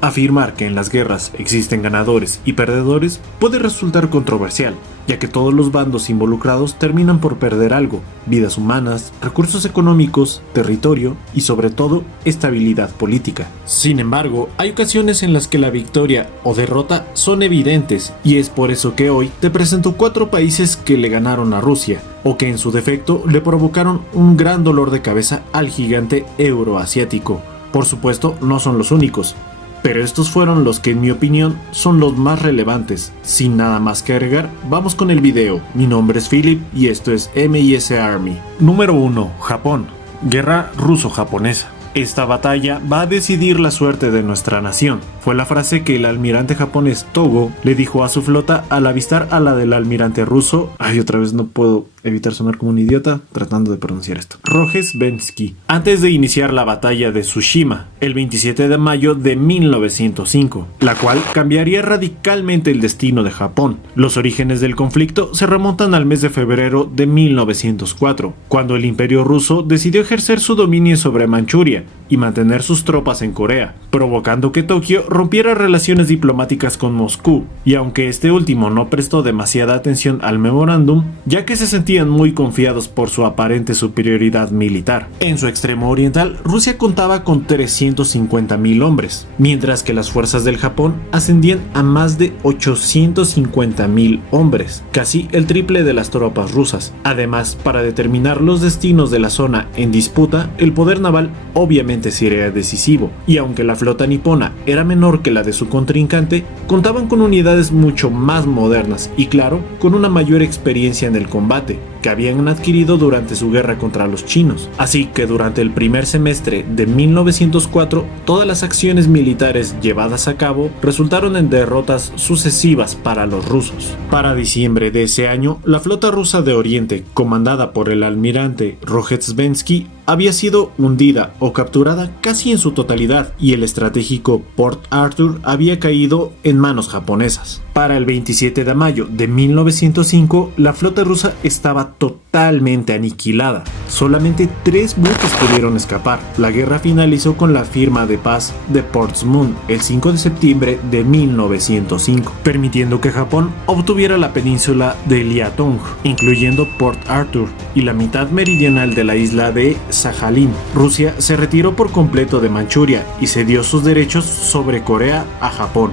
Afirmar que en las guerras existen ganadores y perdedores puede resultar controversial, ya que todos los bandos involucrados terminan por perder algo: vidas humanas, recursos económicos, territorio y sobre todo estabilidad política. Sin embargo, hay ocasiones en las que la victoria o derrota son evidentes, y es por eso que hoy te presento 4 países que le ganaron a Rusia, o que en su defecto le provocaron un gran dolor de cabeza al gigante euroasiático. Por supuesto, no son los únicos, pero estos fueron los que en mi opinión son los más relevantes. Sin nada más que agregar, vamos con el video. Mi nombre es Philip y esto es MIS Army. Número 1. Japón. Guerra ruso-japonesa. Esta batalla va a decidir la suerte de nuestra nación. Fue la frase que el almirante japonés Togo le dijo a su flota al avistar a la del almirante ruso, otra vez no puedo evitar sonar como un idiota tratando de pronunciar esto, Rojesvensky, antes de iniciar la batalla de Tsushima, el 27 de mayo de 1905, la cual cambiaría radicalmente el destino de Japón. Los orígenes del conflicto se remontan al mes de febrero de 1904, cuando el Imperio ruso decidió ejercer su dominio sobre Manchuria y mantener sus tropas en Corea, provocando que Tokio rompiera relaciones diplomáticas con Moscú, y aunque este último no prestó demasiada atención al memorándum, ya que se sentían muy confiados por su aparente superioridad militar. En su extremo oriental, Rusia contaba con 350.000 hombres, mientras que las fuerzas del Japón ascendían a más de 850.000 hombres, casi el triple de las tropas rusas. Además, para determinar los destinos de la zona en disputa, el poder naval obviamente sería decisivo, y aunque la flota nipona era menor que la de su contrincante, contaban con unidades mucho más modernas y, claro, con una mayor experiencia en el combate que habían adquirido durante su guerra contra los chinos. Así que durante el primer semestre de 1904, todas las acciones militares llevadas a cabo resultaron en derrotas sucesivas para los rusos. Para diciembre de ese año, la flota rusa de Oriente, comandada por el almirante Rojesvensky, había sido hundida o capturada casi en su totalidad, y el estratégico Port Arthur había caído en manos japonesas. Para el 27 de mayo de 1905, la flota rusa estaba totalmente aniquilada. Solamente 3 buques pudieron escapar. La guerra finalizó con la firma de paz de Portsmouth el 5 de septiembre de 1905, permitiendo que Japón obtuviera la península de Liaotung, incluyendo Port Arthur y la mitad meridional de la isla de Sajalín. Rusia se retiró por completo de Manchuria y cedió sus derechos sobre Corea a Japón.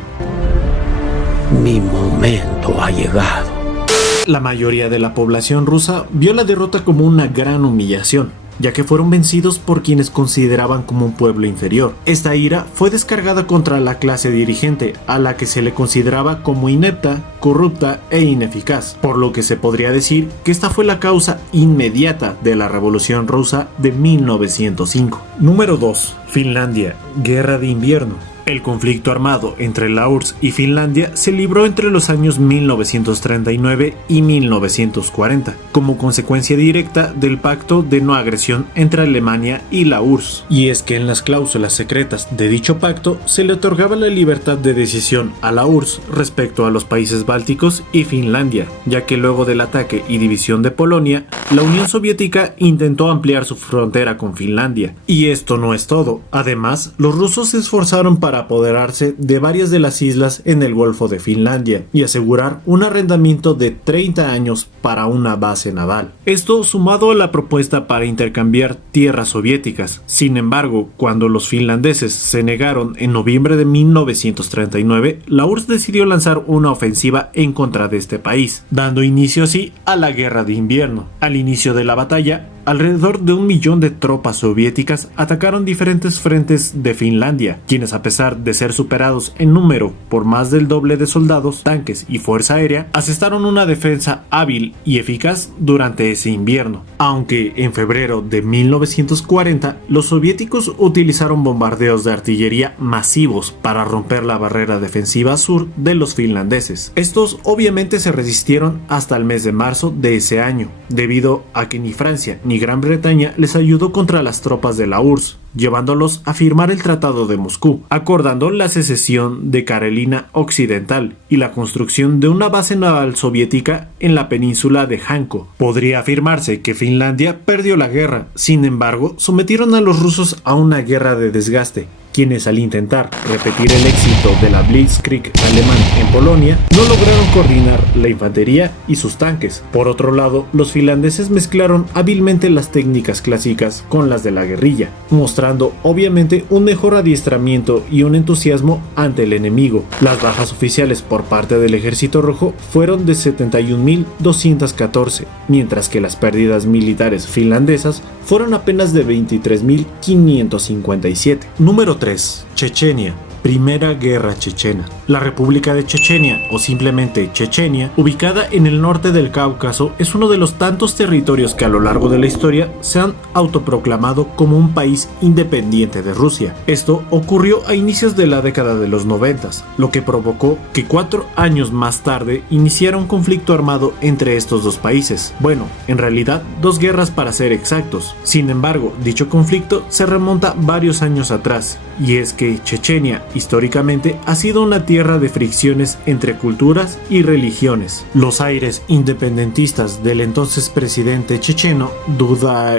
Mi momento ha llegado. La mayoría de la población rusa vio la derrota como una gran humillación, ya que fueron vencidos por quienes consideraban como un pueblo inferior. Esta ira fue descargada contra la clase dirigente, a la que se le consideraba como inepta, corrupta e ineficaz, por lo que se podría decir que esta fue la causa inmediata de la Revolución Rusa de 1905. Número 2. Finlandia. Guerra de invierno. El conflicto armado entre la URSS y Finlandia se libró entre los años 1939 y 1940, como consecuencia directa del pacto de no agresión entre Alemania y la URSS. Y es que en las cláusulas secretas de dicho pacto se le otorgaba la libertad de decisión a la URSS respecto a los países bálticos y Finlandia, ya que luego del ataque y división de Polonia, la Unión Soviética intentó ampliar su frontera con Finlandia. Y esto no es todo. Además, los rusos se esforzaron para apoderarse de varias de las islas en el Golfo de Finlandia y asegurar un arrendamiento de 30 años para una base naval. Esto sumado a la propuesta para intercambiar tierras soviéticas. Sin embargo, cuando los finlandeses se negaron en noviembre de 1939, la URSS decidió lanzar una ofensiva en contra de este país, dando inicio así a la Guerra de Invierno. Al inicio de la batalla, alrededor de 1 millón de tropas soviéticas atacaron diferentes frentes de Finlandia, quienes, a pesar de ser superados en número por más del doble de soldados, tanques y fuerza aérea, asestaron una defensa hábil y eficaz durante ese invierno. Aunque en febrero de 1940 los soviéticos utilizaron bombardeos de artillería masivos para romper la barrera defensiva sur de los finlandeses. Estos obviamente se resistieron hasta el mes de marzo de ese año, debido a que ni Francia ni Gran Bretaña les ayudó contra las tropas de la URSS. llevándolos a firmar el Tratado de Moscú, acordando la secesión de Karelina Occidental y la construcción de una base naval soviética en la península de Hanko. Podría afirmarse que Finlandia perdió la guerra, sin embargo, sometieron a los rusos a una guerra de desgaste, quienes al intentar repetir el éxito de la Blitzkrieg alemán en Polonia, no lograron coordinar la infantería y sus tanques. Por otro lado, los finlandeses mezclaron hábilmente las técnicas clásicas con las de la guerrilla, mostrando obviamente un mejor adiestramiento y un entusiasmo ante el enemigo. Las bajas oficiales por parte del Ejército Rojo fueron de 71.214, mientras que las pérdidas militares finlandesas fueron apenas de 23.557. Número 3. Chechenia. Primera Guerra Chechena. La República de Chechenia, o simplemente Chechenia, ubicada en el norte del Cáucaso, es uno de los tantos territorios que a lo largo de la historia se han autoproclamado como un país independiente de Rusia. Esto ocurrió a inicios de la década de los 90, lo que provocó que 4 años más tarde iniciara un conflicto armado entre estos dos países. Bueno, en realidad 2 guerras para ser exactos. Sin embargo, dicho conflicto se remonta varios años atrás, y es que Chechenia históricamente ha sido una tierra de fricciones entre culturas y religiones. Los aires independentistas del entonces presidente checheno,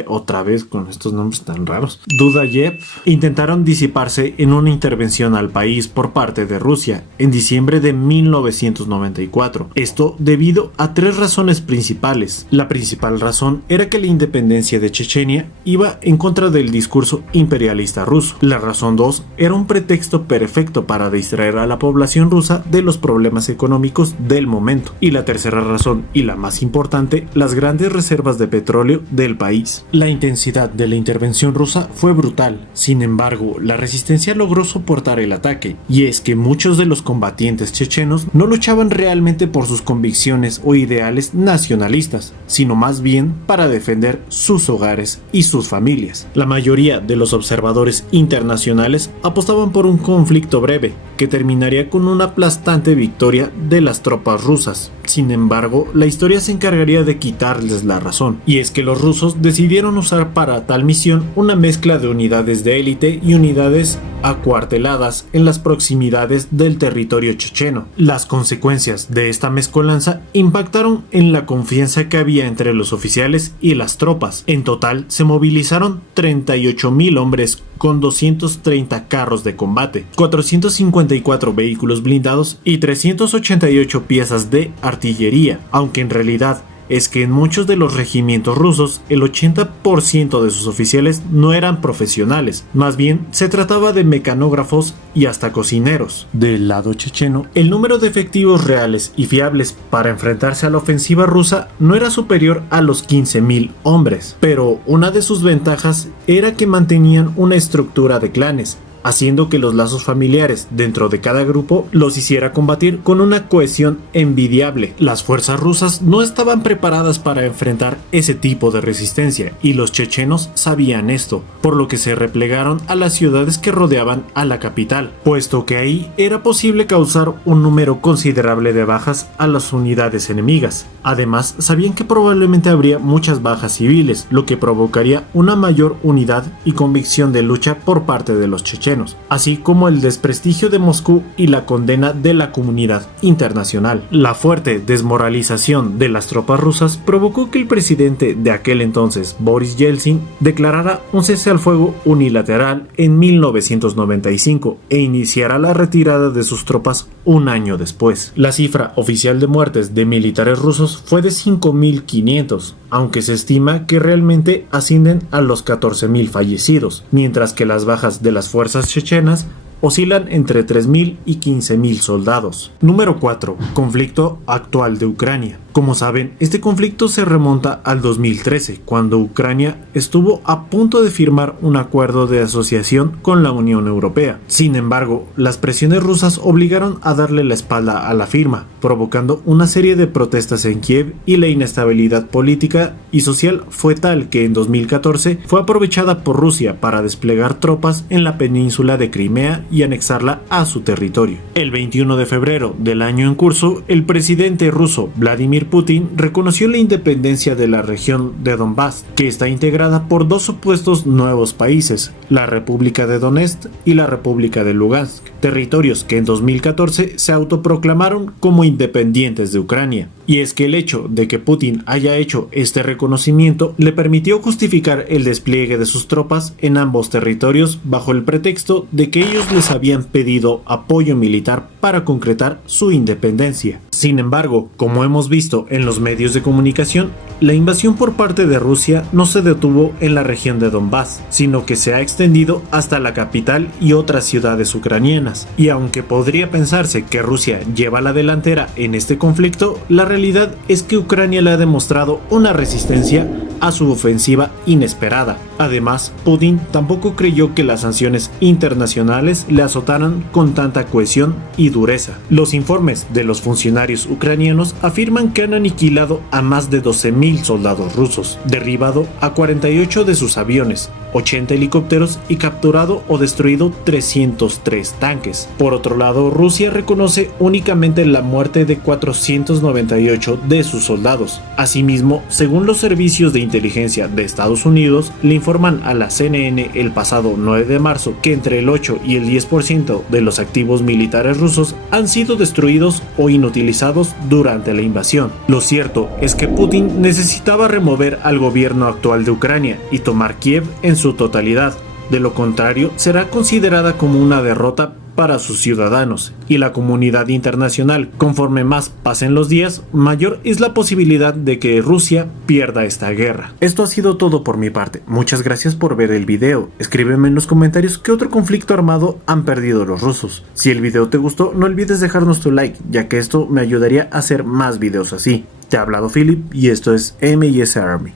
otra vez con estos nombres tan raros, Dudayev, intentaron disiparse en una intervención al país por parte de Rusia en diciembre de 1994. Esto debido a 3 razones principales. La principal razón era que la independencia de Chechenia iba en contra del discurso imperialista ruso. La razón 2 era un pretexto perfecto para distraer a la población rusa de los problemas económicos del momento. Y la tercera razón, y la más importante, las grandes reservas de petróleo del país. La intensidad de la intervención rusa fue brutal. Sin embargo, la resistencia logró soportar el ataque, y es que muchos de los combatientes chechenos no luchaban realmente por sus convicciones o ideales nacionalistas, sino más bien para defender sus hogares y sus familias. La mayoría de los observadores internacionales apostaban por un conflicto breve, que terminaría con una aplastante victoria de las tropas rusas. Sin embargo, la historia se encargaría de quitarles la razón, y es que los rusos decidieron usar para tal misión una mezcla de unidades de élite y unidades acuarteladas en las proximidades del territorio checheno. Las consecuencias de esta mezcolanza impactaron en la confianza que había entre los oficiales y las tropas. En total se movilizaron 38.000 hombres con 230 carros de combate, 454 vehículos blindados y 388 piezas de artillería, aunque en realidad es que en muchos de los regimientos rusos el 80% de sus oficiales no eran profesionales, más bien se trataba de mecanógrafos y hasta cocineros. Del lado checheno, el número de efectivos reales y fiables para enfrentarse a la ofensiva rusa no era superior a los 15.000 hombres, pero una de sus ventajas era que mantenían una estructura de clanes, haciendo que los lazos familiares dentro de cada grupo los hiciera combatir con una cohesión envidiable. Las fuerzas rusas no estaban preparadas para enfrentar ese tipo de resistencia, y los chechenos sabían esto, por lo que se replegaron a las ciudades que rodeaban a la capital, puesto que ahí era posible causar un número considerable de bajas a las unidades enemigas. Además, sabían que probablemente habría muchas bajas civiles, lo que provocaría una mayor unidad y convicción de lucha por parte de los chechenos, así como el desprestigio de Moscú y la condena de la comunidad internacional. La fuerte desmoralización de las tropas rusas provocó que el presidente de aquel entonces, Boris Yeltsin, declarara un cese al fuego unilateral en 1995 e iniciara la retirada de sus tropas un año después. La cifra oficial de muertes de militares rusos fue de 5.500, aunque se estima que realmente ascienden a los 14.000 fallecidos, mientras que las bajas de las fuerzas chechenas oscilan entre 3.000 y 15.000 soldados. Número 4. Conflicto actual de Ucrania. Como saben, este conflicto se remonta al 2013, cuando Ucrania estuvo a punto de firmar un acuerdo de asociación con la Unión Europea. Sin embargo, las presiones rusas obligaron a darle la espalda a la firma, provocando una serie de protestas en Kiev, y la inestabilidad política y social fue tal que en 2014 fue aprovechada por Rusia para desplegar tropas en la península de Crimea y anexarla a su territorio. El 21 de febrero del año en curso, el presidente ruso Vladimir Putin reconoció la independencia de la región de Donbass, que está integrada por dos supuestos nuevos países, la República de Donetsk y la República de Lugansk, territorios que en 2014 se autoproclamaron como independientes de Ucrania. Y es que el hecho de que Putin haya hecho este reconocimiento le permitió justificar el despliegue de sus tropas en ambos territorios bajo el pretexto de que ellos les habían pedido apoyo militar para concretar su independencia. Sin embargo, como hemos visto en los medios de comunicación, la invasión por parte de Rusia no se detuvo en la región de Donbass, sino que se ha extendido hasta la capital y otras ciudades ucranianas. Y aunque podría pensarse que Rusia lleva la delantera en este conflicto, la realidad es que Ucrania le ha demostrado una resistencia a su ofensiva inesperada. Además, Putin tampoco creyó que las sanciones internacionales le azotaran con tanta cohesión y dureza. Los informes de los funcionarios ucranianos afirman que han aniquilado a más de 12.000 soldados rusos, derribado a 48 de sus aviones, 80 helicópteros y capturado o destruido 303 tanques. Por otro lado, Rusia reconoce únicamente la muerte de 498 de sus soldados. Asimismo, según los servicios de inteligencia de Estados Unidos, le informan a la CNN el pasado 9 de marzo que entre el 8 y el 10% de los activos militares rusos han sido destruidos o inutilizados durante la invasión. Lo cierto es que Putin necesitaba remover al gobierno actual de Ucrania y tomar Kiev en su totalidad. De lo contrario, será considerada como una derrota para sus ciudadanos y la comunidad internacional. Conforme más pasen los días, mayor es la posibilidad de que Rusia pierda esta guerra. Esto ha sido todo por mi parte. Muchas gracias por ver el video. Escríbeme en los comentarios qué otro conflicto armado han perdido los rusos. Si el video te gustó, no olvides dejarnos tu like, ya que esto me ayudaría a hacer más videos así. Te ha hablado Philip y esto es M&S Army.